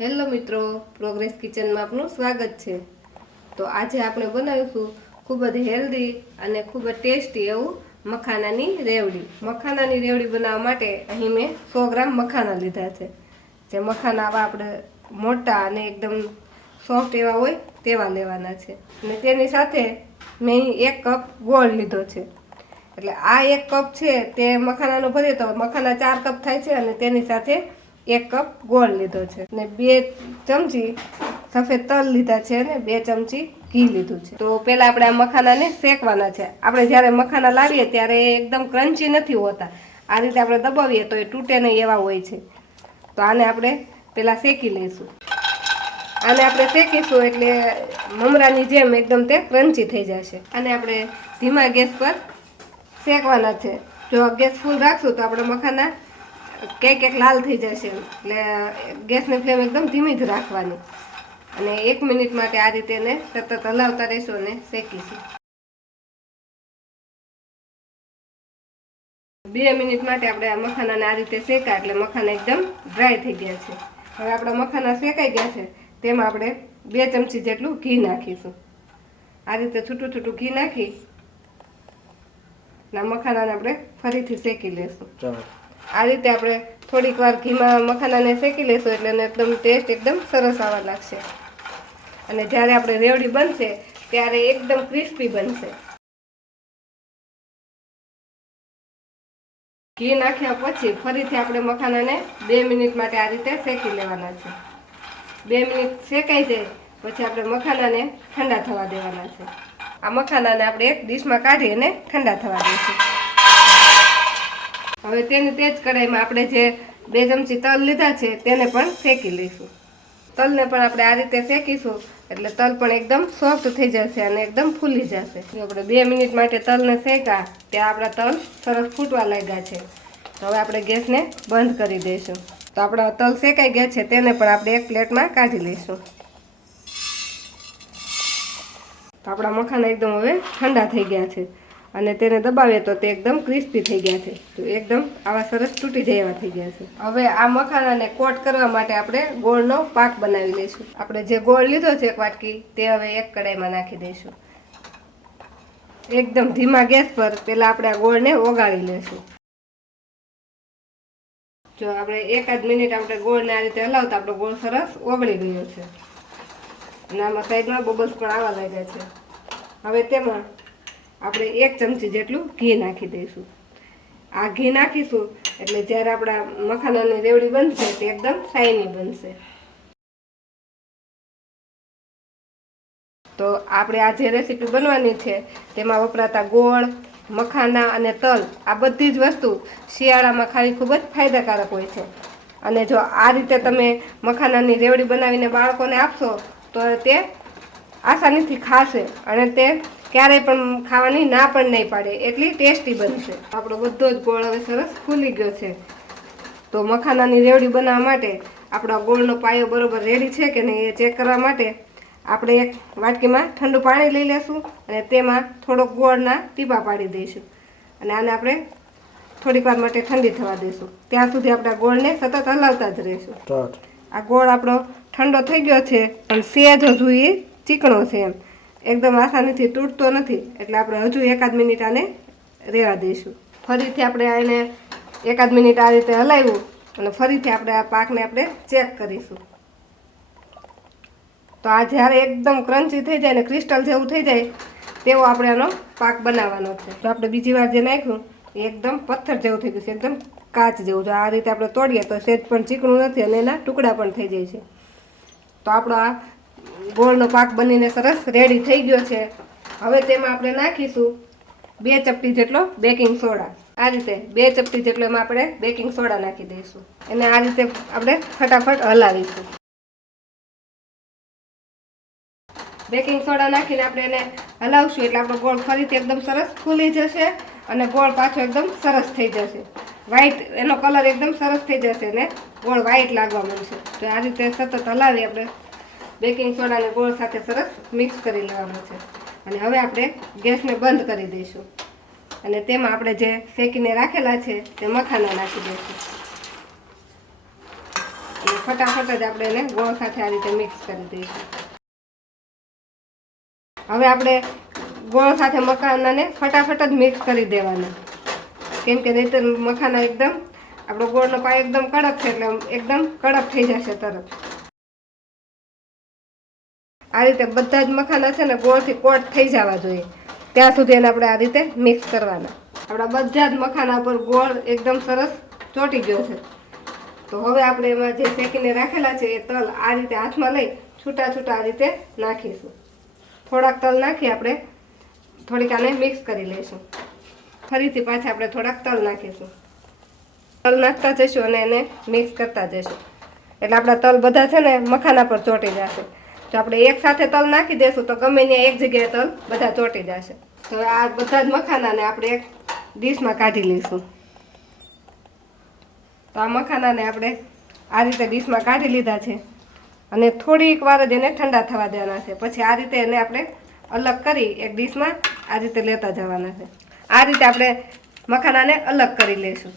Hello મિત્રો, progress કિચનમાં આપનું સ્વાગત છે। તો આજે આપણે બનાવીશું ખૂબ જ હેલ્ધી અને ખૂબ જ ટેસ્ટી એવું મખાનાની રેવડી। મખાનાની રેવડી બનાવવા માટે અહીં મેં 100 ગ્રામ મખાના લીધા છે। જે મખાના આવા આપણે મોટા અને એકદમ સોફ્ટ એવા હોય તેવા લેવાના છે। અને તેની સાથે મેં 1 કપ ગોળ લીધો છે। એટલે આ 1 કપ છે તે મખાનાનો ભરીએ તો મખાના 4 કપ થાય છે અને તેની સાથે 1 કપ ગોળ લીધો છે ને 2 ચમચી સફેદ તલ લીધા છે અને 2 ચમચી ઘી લીધું છે। તો પહેલા આપણે આ મખાનાને શેકવાના છે। આપણે જ્યારે મખાના લાવીએ ત્યારે એકદમ ક્રન્ચી નથી હોતા, આ રીતે આપણે દબાવીએ તો એ તૂટે નહીં એવા હોય છે। તો આને આપણે પહેલા શેકી લઈશું। આને આપણે શેકીશું એટલે મમરાની જેમ એકદમ તે ક્રન્ચી થઈ જશે। આને આપણે ધીમા ગેસ પર શેકવાના છે। જો ગેસ ફૂલ રાખશું તો આપણે મખાના કેક લાલ થઈ જશે, એટલે ગેસની ફ્લેમ એકદમ ધીમી જ રાખવાની અને 1 મિનિટ માટે આ રીતે એને સતત હલાવતા રહેશું અને શેકીશું। 2 મિનિટ માટે આપણે આ મખાનાને આ રીતે શેકા એટલે મખાના એકદમ ડ્રાય થઈ ગયા છે। હવે આપણા મખાના શેકાઈ ગયા છે, તેમાં આપણે 2 ચમચી જેટલું ઘી નાખીશું। આ રીતે છૂટું છૂટું ઘી નાખી મખાનાને આપણે ફરીથી શેકી લેશું। આ રીતે આપણે થોડીક વાર ઘીમાં મખાનાને શેકી લેશું એટલે એને એકદમ ટેસ્ટ એકદમ સરસ આવવા લાગશે અને જ્યારે આપણે રેવડી બનશે ત્યારે એકદમ ક્રિસ્પી બનશે। ઘી નાખ્યા પછી ફરીથી આપણે મખાનાને 2 મિનિટ માટે આ રીતે શેકી લેવાના છે। 2 મિનિટ શેકાઈ જાય પછી આપણે મખાનાને ઠંડા થવા દેવાના છે। આ મખાનાને આપણે એક ડીશમાં કાઢી અને ઠંડા થવા દઈશું। હવે તેની તે જ કઢાઈમાં આપણે જે 2 ચમચી તલ લીધા છે તેને પણ શેકી લઈશું। તલને પણ આપણે આ રીતે શેકીશું એટલે તલ પણ એકદમ સોફ્ટ થઈ જશે અને એકદમ ફૂલી જશે। આપણે 2 મિનિટ માટે તલને શેકા ત્યાં આપણા તલ સરસ ફૂટવા લાગ્યા છે। તો હવે આપણે ગેસને બંધ કરી દઈશું। તો આપણા તલ શેકાઈ ગયા છે તેને પણ આપણે એક પ્લેટમાં કાઢી લઈશું। તો આપણા મખાના એકદમ હવે ઠંડા થઈ ગયા છે અને તેને દબાવીએ તો તે એકદમ ક્રિસ્પી થઈ ગયા છે। તો એકદમ આવા સરસ તૂટી જાય એવા થઈ ગયા છે। હવે આ મખાનાને કોટ કરવા માટે આપણે ગોળનો પાક બનાવી લઈશું। આપણે જે ગોળ લીધો છે 1 વાટકી તે હવે એક કડાઈમાં નાખી દઈશું। એકદમ ધીમા ગેસ પર પહેલા આપણે આ ગોળને ઓગાળી લઈશું। જો આપણે 1 મિનિટ આપણે ગોળને આ રીતે હલાવતા આપણો ગોળ સરસ ઓગળી ગયો છે અને આમાં સાઈડમાં બબલ્સ પણ આવવા લાગ્યા છે। હવે તેમાં આપણે 1 ચમચી જેટલું ઘી નાખી દઈશું। આ ઘી નાખીશું એટલે જ્યારે આપણા મખાનાની રેવડી બનશે તે એકદમ શાઇની બનશે। તો આપણે આ જે રેસીપી બનવાની છે તેમાં વપરાતા ગોળ, મખાના અને તલ આ બધી જ વસ્તુ શિયાળામાં ખાવી ખૂબ જ ફાયદાકારક હોય છે અને જો આ રીતે તમે મખાનાની રેવડી બનાવીને બાળકોને આપશો તો તે આસાનીથી ખાશે અને તે ક્યારેય પણ ખાવાની ના પણ નહીં પાડે, એટલી ટેસ્ટી બનશે। આપણો બધો જ ગોળ હવે સરસ ફૂલી ગયો છે। તો મખાનાની રેવડી બનાવવા માટે આપણો ગોળનો પાયો બરોબર રેડી છે કે નહીં એ ચેક કરવા માટે આપણે એક વાટકીમાં ઠંડુ પાણી લઈ લેશું અને તેમાં થોડોક ગોળના ટીપા પાડી દઈશું અને આને આપણે થોડીક વાર માટે ઠંડી થવા દઈશું। ત્યાં સુધી આપણે ગોળને સતત હલાવતા જ રહીશું। આ ગોળ આપણો ઠંડો થઈ ગયો છે પણ સહેજ હજુ એ ચીકણો છે, એમ એકદમ આસાનીથી તૂટતો નથી, એટલે આપણે હજુ 1 મિનિટ આને રહેવા દઈશું। ફરીથી આપણે આને 1 મિનિટ આ રીતે હલાવ્યું અને ફરીથી આપણે આ પાકને આપણે ચેક કરીશું। તો આ જ્યારે એકદમ ક્રન્ચી થઈ જાય ને ક્રિસ્ટલ જેવું થઈ જાય તેવો આપણે આનો પાક બનાવવાનો છે। તો આપણે બીજી વાર જે નાખ્યું એ એકદમ પથ્થર જેવું થઈ ગયું છે, એકદમ કાચ જેવું। જો આ રીતે આપણે તોડીએ તો સહેજ પણ ચીકણું નથી અને એના ટુકડા પણ થઈ જાય છે। તો આપણો આ ગોળનો પાક બનીને સરસ રેડી થઈ ગયો છે। હવે તેમાં આપણે નાખીશું 2 ચપટી જેટલો બેકિંગ સોડા। આ રીતે 2 ચપટી જેટલો એમાં આપણે બેકિંગ સોડા નાખી દઈશું। એને આ રીતે આપણે ફટાફટ હલાવીશું। બેકિંગ સોડા નાખીને આપણે એને હલાવશું એટલે આપણો ગોળ ફરીથી એકદમ સરસ ફૂલી જશે અને ગોળ પાછો એકદમ સરસ થઈ જશે। વ્હાઈટ એનો કલર એકદમ સરસ થઈ જશે ને ગોળ વ્હાઈટ લાગવા માંડશે। તો આ રીતે સતત હલાવી આપણે બેકિંગ સોડાને ગોળ સાથે સરસ મિક્સ કરી લેવાનું છે અને હવે આપણે ગેસને બંધ કરી દઈશું અને તેમાં આપણે જે શેકીને રાખેલા છે તે મખાના નાખી દઈશું અને ફટાફટ જ આપણે એને ગોળ સાથે આ રીતે મિક્સ કરી દઈશું. હવે આપણે ગોળ સાથે મખાનાને ફટાફટ જ મિક્સ કરી દેવાના, કેમ કે નહીંતર મખાના એકદમ આપણો ગોળનો પાયો એકદમ કડક છે એટલે એકદમ કડક થઈ જશે તરત. આ રીતે બધા જ મખાના છે ને ગોળથી કોટ થઈ જવા જોઈએ ત્યાં સુધી એને આપણે આ રીતે મિક્સ કરવાના. આપણા બધા જ મખાના પર ગોળ એકદમ સરસ ચોંટી ગયો છે. તો હવે આપણે એમાં જે શેકીને રાખેલા છે એ તલ આ રીતે હાથમાં લઈ છૂટા છૂટા આ રીતે નાખીશું. થોડાક તલ નાખી આપણે થોડીક આને મિક્સ કરી લઈશું. ફરીથી પાછા આપણે થોડાક તલ નાખીશું. તલ નાખતા જઈશું અને એને મિક્સ કરતા જઈશું એટલે આપણા તલ બધા છે ને મખાના પર ચોંટી જશે. જો આપણે એક સાથે તલ નાખી દઈશું તો ગમે ત્યાં એક જગ્યાએ તલ બધા ચોંટી જશે. તો આ બધા જ મખાનાને આપણે એક ડીશમાં કાઢી લઈશું. તો આ મખાનાને આપણે આ રીતે ડીશમાં કાઢી લીધા છે અને થોડીક વાર જ એને ઠંડા થવા દેવાના છે. પછી આ રીતે એને આપણે અલગ કરી એક ડીશમાં આ રીતે લેતા જવાના છે. આ રીતે આપણે મખાનાને અલગ કરી લઈશું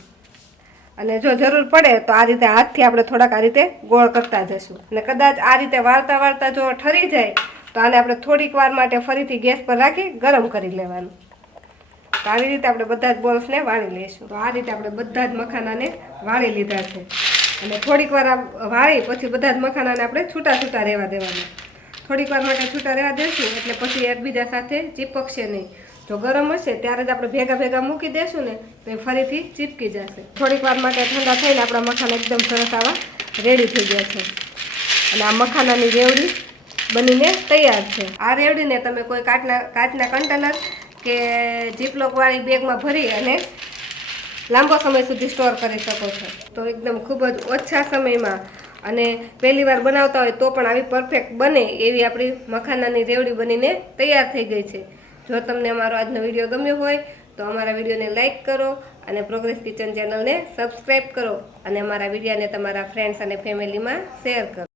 અને જો જરૂર પડે તો આ રીતે હાથથી આપણે થોડાક આ રીતે ગોળ કરતા જઈશું. અને કદાચ આ રીતે વાળતા વાળતા જો ઠરી જાય તો આને આપણે થોડીક વાર માટે ફરીથી ગેસ પર રાખી ગરમ કરી લેવાનું. તો આવી રીતે આપણે બધા જ બોલ્સને વાળી લઈશું. તો આ રીતે આપણે બધા જ મખાનાને વાળી લીધા છે અને થોડીક વાર વાળી પછી બધા જ મખાનાને આપણે છૂટા છૂટા રહેવા દેવાના. થોડીક વાર માટે છૂટા રહેવા દઈશું એટલે પછી એકબીજા સાથે ચીપકશે નહીં. જો ગરમ હશે ત્યારે જ આપણે ભેગા ભેગા મૂકી દઈશું ને તો એ ફરીથી ચીપકી જશે. થોડીક વાર માટે ઠંડા થઈને આપણા મખાના એકદમ સરસ આવા રેડી થઈ ગયા છે અને આ મખાનાની રેવડી બનીને તૈયાર છે. આ રેવડીને તમે કોઈ કાચના કન્ટેનર કે જીપલોકવાળી બેગમાં ભરી અને લાંબો સમય સુધી સ્ટોર કરી શકો છો. તો એકદમ ખૂબ જ ઓછા સમયમાં અને પહેલી વાર બનાવતા હોય તો પણ આવી પરફેક્ટ બને એવી આપણી મખાનાની રેવડી બનીને તૈયાર થઈ ગઈ છે. જો તમને અમારો આજનો વિડીયો ગમ્યો હોય તો અમારા વિડીયોને લાઇક કરો અને પ્રોગ્રેસ કિચન ચેનલને સબસ્ક્રાઈબ કરો અને અમારા વિડીયોને તમારા ફ્રેન્ડ્સ અને ફેમિલીમાં શેર કરો.